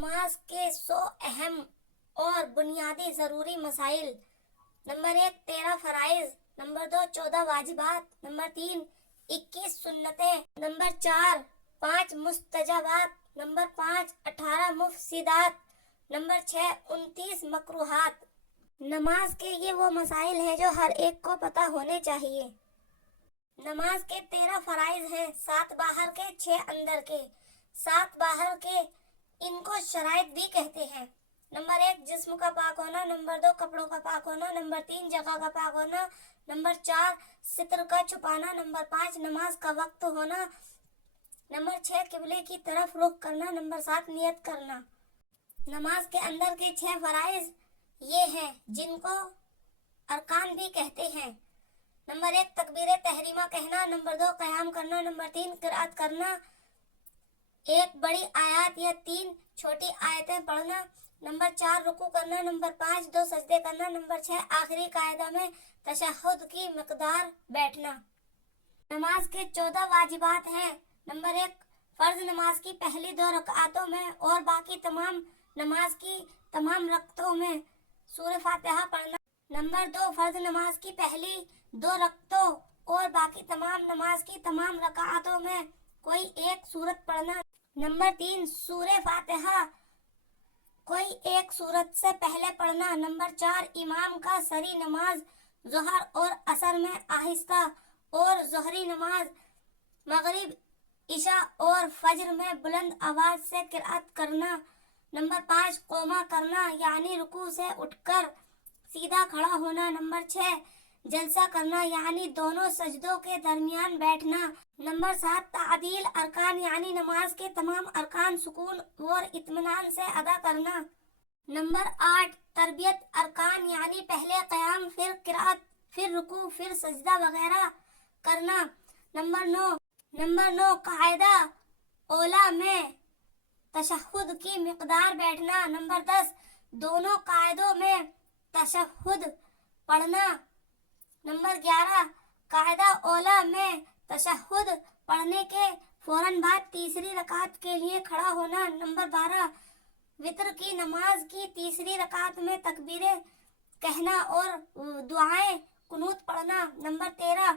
نماز کے 100 اہم اور بنیادی ضروری مسائل۔ نمبر 1 13 فرائض، نمبر 2 14 واجبات، نمبر 3 21 سنتیں، نمبر 4 5 مستحبات، نمبر 5 18 مفسدات، نمبر 6 29 مکروہات۔ نماز کے یہ وہ مسائل ہیں جو ہر ایک کو پتہ ہونے چاہیے۔ نماز کے 13 فرائض ہیں، 7 باہر کے 6 اندر کے۔ 7 باہر کے ان کو شرائط بھی کہتے ہیں۔ نمبر 1 جسم کا پاک ہونا، نمبر 2 کپڑوں کا پاک ہونا، نمبر 3 جگہ کا پاک ہونا، نمبر 4 ستر کا چھپانا، نمبر 5 نماز کا وقت ہونا، نمبر 6 قبلے کی طرف رخ کرنا، نمبر 7 نیت کرنا۔ نماز کے اندر کے 6 فرائض یہ ہیں جن کو ارکان بھی کہتے ہیں۔ نمبر 1 تکبیر تحریمہ کہنا، نمبر 2 قیام کرنا، نمبر 3 قرات کرنا، 1 بڑی آیات یا 3 چھوٹی آیتیں پڑھنا، نمبر 4 رکوع کرنا، نمبر 5 2 سجدے کرنا، نمبر 6 آخری قاعدہ میں تشہد کی مقدار بیٹھنا۔ نماز کے 14 واجبات ہیں۔ نمبر 1 فرض نماز کی پہلی 2 رکعتوں میں اور باقی تمام نماز کی تمام رکعتوں میں سورہ فاتحہ پڑھنا۔ نمبر 2 فرض نماز کی پہلی 2 رکعتوں اور باقی تمام نماز کی تمام رکعتوں میں کوئی ایک سورت پڑھنا۔ نمبر 3 سورہ فاتحہ کوئی ایک سورت سے پہلے پڑھنا۔ نمبر 4 امام کا سری نماز ظہر اور عصر میں آہستہ اور ظہری نماز مغرب عشاء اور فجر میں بلند آواز سے قرات کرنا۔ نمبر 5 قوما کرنا یعنی رکوع سے اٹھ کر سیدھا کھڑا ہونا۔ نمبر 6 جلسہ کرنا یعنی دونوں سجدوں کے درمیان بیٹھنا۔ نمبر 7 تعدیل ارکان یعنی نماز کے تمام ارکان سکون اور اطمینان سے ادا کرنا۔ نمبر 8 تربیت ارکان یعنی پہلے قیام، پھر قرات، پھر رکوع، پھر سجدہ وغیرہ کرنا۔ نمبر 9 قاعدہ اولا میں تشہد کی مقدار بیٹھنا۔ نمبر 10 دونوں قاعدوں میں تشہد پڑھنا۔ نمبر 11 قاعدہ اولا میں تشہد پڑھنے کے فوراً بعد تیسری رکعت کے لیے کھڑا ہونا۔ نمبر 12 وتر کی نماز کی تیسری رکعت میں تکبیریں کہنا اور دعائیں قنوت پڑھنا۔ نمبر 13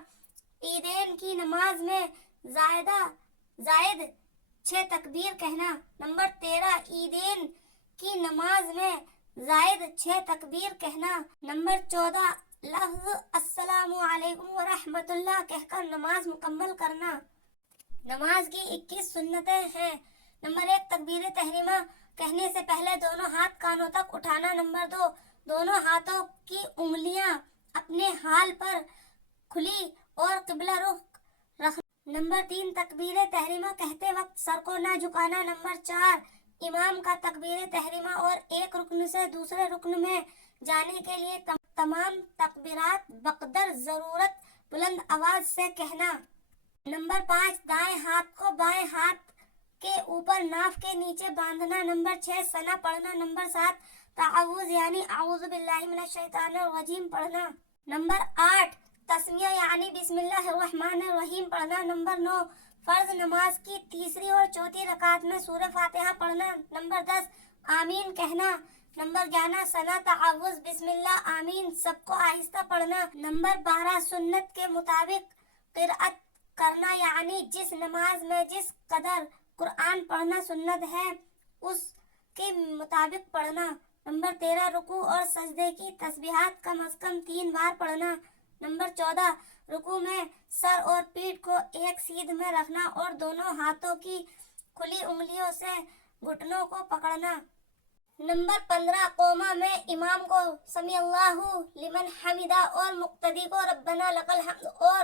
عیدین کی نماز میں زائد 6 تکبیر کہنا۔ نمبر 13 عیدین کی نماز میں زائد 6 تکبیر کہنا۔ نمبر 14 لفظ السلام علیکم ورحمۃ اللہ کہہ کر نماز مکمل کرنا۔ نماز کی 21 سنتیں ہیں۔ نمبر 1 تکبیر تحریمہ کہنے سے پہلے دونوں ہاتھ کانوں تک اٹھانا۔ نمبر 2 دونوں ہاتھوں کی انگلیاں اپنے حال پر کھلی اور قبلہ رخ رکھنا۔ نمبر 3 تکبیر تحریمہ کہتے وقت سر کو نہ جھکانا۔ نمبر 4 امام کا تکبیر تحریمہ اور ایک رکن سے دوسرے رکن میں جانے کے لیے تمام تکبیرات بقدر ضرورت بلند آواز سے کہنا۔ نمبر 5 دائیں ہاتھ کو بائیں ہاتھ کے اوپر ناف کے نیچے باندھنا۔ نمبر 6 ثنا پڑھنا۔ نمبر 7 تعوذ یعنی اعوذ باللہ من الشیطان الرجیم پڑھنا۔ نمبر 8 تسمیہ یعنی بسم اللہ الرحمن الرحیم پڑھنا۔ نمبر 9 فرض نماز کی تیسری اور چوتھی رکعت میں سورہ فاتحہ پڑھنا۔ نمبر 10 آمین کہنا۔ نمبر 11 ثنا تعوذ بسم اللہ آمین سب کو آہستہ پڑھنا۔ نمبر 12 سنت کے مطابق قرات کرنا یعنی جس نماز میں جس قدر قرآن پڑھنا سنت ہے اس کے مطابق پڑھنا۔ نمبر 13 رکوع اور سجدے کی تسبیحات کم از کم 3 بار پڑھنا۔ نمبر 14 رکوع میں سر اور پیٹھ کو ایک سیدھ میں رکھنا اور دونوں ہاتھوں کی کھلی انگلیوں سے گھٹنوں کو پکڑنا۔ نمبر 15 قوما میں امام کو سمیع اللہ لمن حمدہ اور مقتدی کو ربنا لک الحمد اور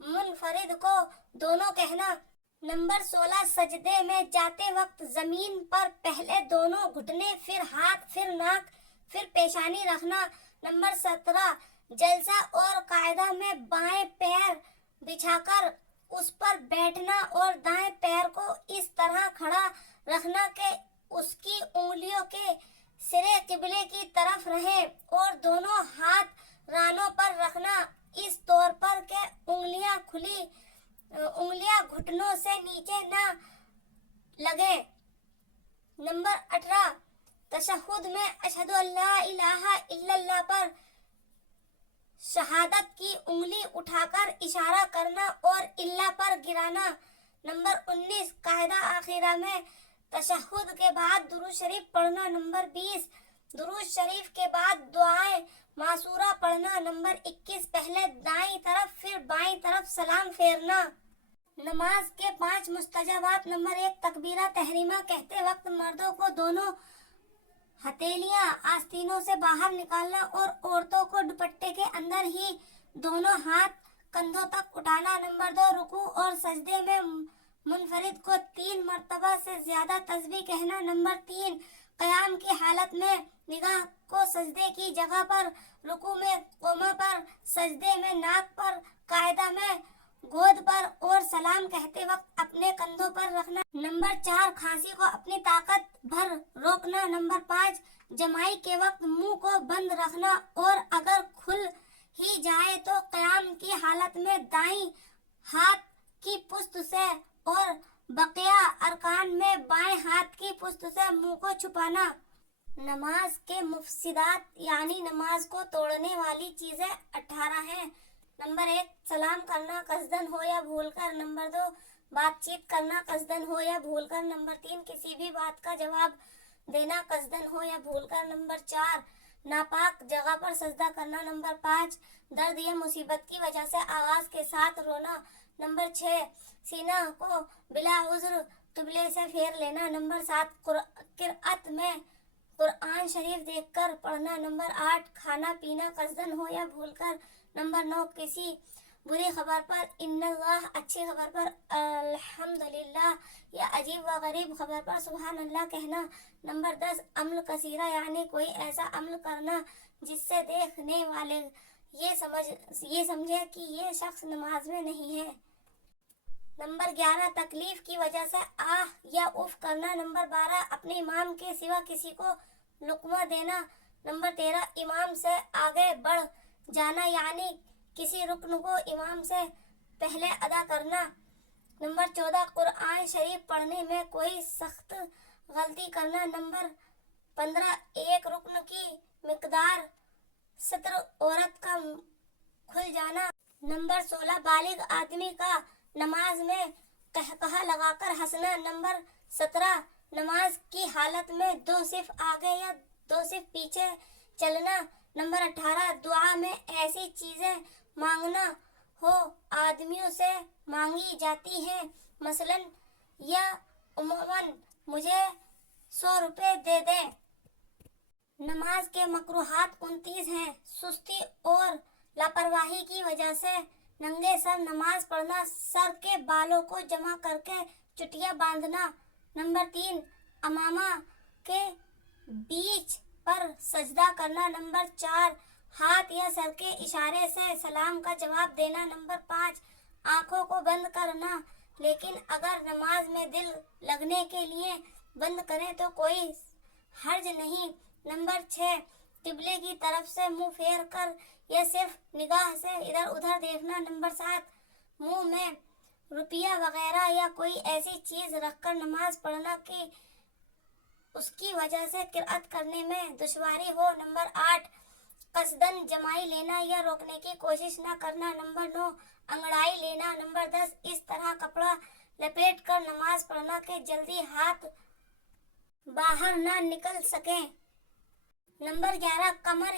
منفرد کو دونوں کہنا۔ نمبر 16 سجدے میں جاتے وقت زمین پر پہلے دونوں گھٹنے، پھر ہاتھ، پھر ناک، پھر پیشانی رکھنا۔ نمبر 17 جلسہ اور قاعدہ میں بائیں پیر بچھا کر اس پر بیٹھنا اور دائیں پیر کو اس طرح کھڑا رکھنا کہ اس کی انگلیوں کے سرے قبلے کی طرف رہیں اور دونوں ہاتھ رانوں پر رکھنا اس طور پر کہ انگلیاں گھٹنوں سے نیچے نہ لگیں۔ नंबर 18 तशहुद में अशहदु अल्ला इलाहा इल्लल्लाह पर शहादत की उंगली उठाकर इशारा करना और इल्ला पर गिराना। नंबर 19 कायदा आखिरा में तशहुद के बाद दुरूद शरीफ पढ़ना। नंबर 20 दुरूद शरीफ के बाद दुआए मासूरा पढ़ना। नंबर 21 पहले दाईं तरफ फिर बाईं तरफ सलाम फेरना। नमाज के 5 मुस्तजबात। नंबर 1 तकबीरा तहरीमा कहते वक्त मर्दों को दोनों हथेलियां आस्तीनों से बाहर निकालना और औरतों को दुपट्टे के अंदर ही दोनों हाथ कंधों तक उठाना। नंबर 2 रुकू और सजदे में मुनफरिद को 3 मर्तबा से ज्यादा तस्बीह कहना। नंबर 3 क़याम की हालत में निगाह को सजदे की जगह पर, रुकू में कोमा पर, सजदे में नाक पर, कायदा में गोद पर और सलाम कहते वक्त अपने कंधों पर रखना। नंबर 4 खांसी को अपनी ताकत भर रोकना। नंबर 5 जमाई के वक्त मुंह को बंद रखना और अगर खुल ही जाए तो क़याम की हालत में दाईं हाथ की पुश्त से और बकिया अरकान में बाएं हाथ की पुश्त से मुंह को छुपाना। नमाज के मुफसिदात यानी नमाज को तोड़ने वाली चीजें 18 हैं। नंबर 1 सलाम करना कसदन हो या भूलकर। नंबर 2 बातचीत करना कसदन हो या भूलकर। नंबर 3 किसी भी बात का जवाब देना कसदन हो या भूलकर। नंबर 4 नापाक जगह पर सजदा करना। नंबर 5 दर्द या मुसीबत की वजह से आवाज के साथ रोना। नंबर 6 सीना को बिला उज़्र किबले से फेर लेना। नंबर 7 किरात में कुरान शरीफ देखकर पढ़ना। नंबर 8 खाना पीना कसदन हो या भूलकर। नंबर 9 किसी बुरी खबर पर इन्नल्लाह, अच्छी खबर पर अल्हम्दुलिल्लाह या अजीब व गरीब खबर पर सुभान अल्लाह कहना। नंबर 10 अम्ल कसीरा यानी कोई ऐसा अम्ल करना जिससे देखने वाले ये समझे कि ये शख्स नमाज में नहीं है। नंबर 11 तकलीफ की वजह से आह या उफ करना। नंबर 12 अपने इमाम के सिवा किसी को लुकमा देना। नंबर 13 इमाम से आगे बढ़ जाना यानी किसी रुकन को इमाम से पहले अदा करना। नंबर 14 कुरान शरीफ पढ़ने में कोई सख्त गलती करना। नंबर 15 एक रुकन की मिकदार सत्र औरत का खुल जाना। नंबर 16 बालिग आदमी का नमाज में कहकहा लगाकर हंसना। नंबर 17 नमाज की हालत में 2 सिफ आगे या 2 सिफ पीछे चलना। नंबर 18 दुआ में ऐसी चीजें मांगना हो आदमियों से मांगी जाती हैं, मसलन या उमूमन मुझे 100 रुपए दे दे। नमाज के मकरूहात 29 हैं। सुस्ती और लापरवाही की वजह से नंगे सर नमाज पढ़ना, सर के बालों को जमा करके चुटिया बांधना। नंबर 3 अमामा के बीच पर सजदा करना। नंबर 4 हाथ या सर के इशारे से सलाम का जवाब देना। नंबर 5 आंखों को बंद करना, लेकिन अगर नमाज में दिल लगने के लिए बंद करें तो कोई हर्ज नहीं। नंबर 6 किबले की तरफ से मुंह फेर कर या सिर्फ निगाह से इधर उधर देखना। नंबर 7 मुंह में रुपया वगैरह या कोई ऐसी चीज रखकर नमाज पढ़ना कि उसकी वजह से किरात करने में दुश्वारी हो। नंबर 8 कसदन जमाई लेना या रोकने की कोशिश न करना। नंबर 9 अंगड़ाई लेना। नंबर 10 इस तरह कपड़ा लपेट कर नमाज पढ़ना कि जल्दी हाथ बाहर ना निकल सके। नंबर 11 कमर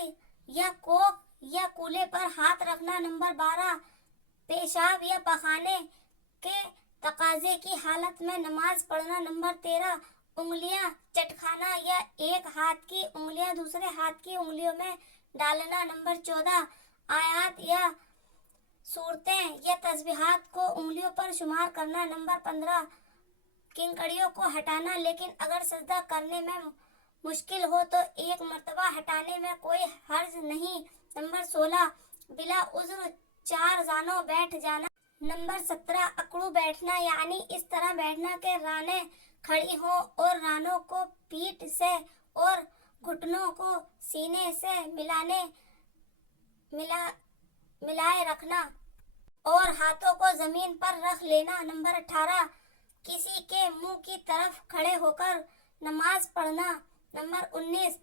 या कोख या कूल्हे पर हाथ रखना। नंबर 12 पेशाब या पखाने के तकाजे की हालत में नमाज पढ़ना। नंबर 13 उंगलियां चटखाना या एक हाथ की उंगलियां दूसरे हाथ की उंगलियों में डालना। नंबर 14 आयात या सूरतें या तस्बीहात को उंगलियों पर शुमार करना। नंबर 15 किंकड़ियों को हटाना, लेकिन अगर सजदा करने में मुश्किल हो तो एक मर्तबा हटाने में कोई हर्ज नहीं। नंबर 16 बिला उज़्र 4 जानों बैठ जाना। नंबर 17 अकड़ू बैठना यानी इस तरह बैठना कि रानें खड़ी हो और रानों को पीठ से और घुटनों को सीने से मिलाए रखना और हाथों को जमीन पर रख लेना। नंबर 18 किसी के मुंह की तरफ खड़े होकर नमाज पढ़ना। नंबर 19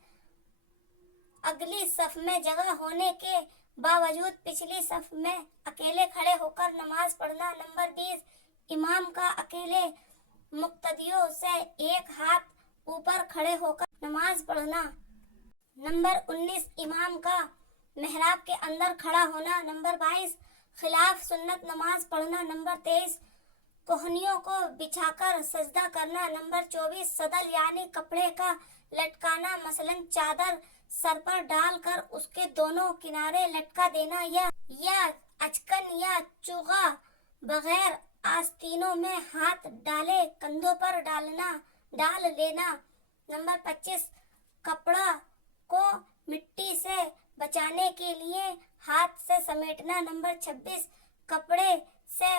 अगली सफ में जगह होने के बावजूद पिछली सफ में अकेले खड़े होकर नमाज पढ़ना। नंबर 20 इमाम का अकेले मुक्तदियों से एक हाथ ऊपर खड़े होकर नमाज पढ़ना। नंबर 19 इमाम का मेहराब के अंदर खड़ा होना। नंबर 22 खिलाफ सुन्नत नमाज पढ़ना। नंबर 23 कोहनियों को बिछाकर सजदा करना। नंबर 24 सदल यानी कपड़े का लटकाना, मसलन चादर सर पर डालकर उसके दोनों किनारे लटका देना, या अचकन या चुगा बगैर आस्तीनों में हाथ डाले कंधों पर डाल लेना। नंबर 25 कपड़ा को मिट्टी से बचाने के लिए हाथ से समेटना। नंबर 26 कपड़े से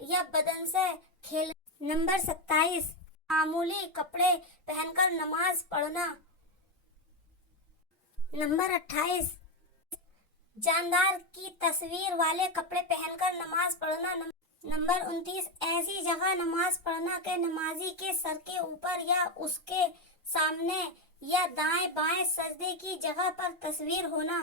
या बदन से खेल। नंबर 27 मामूली कपड़े पहनकर नमाज पढ़ना। नंबर 28 जानदार की तस्वीर वाले कपड़े पहनकर नमाज पढ़ना। नंबर 29 ऐसी जगह नमाज पढ़ना कि नमाजी के सर के ऊपर या उसके सामने या दाएं बाएं सजदे की जगह पर तस्वीर होना।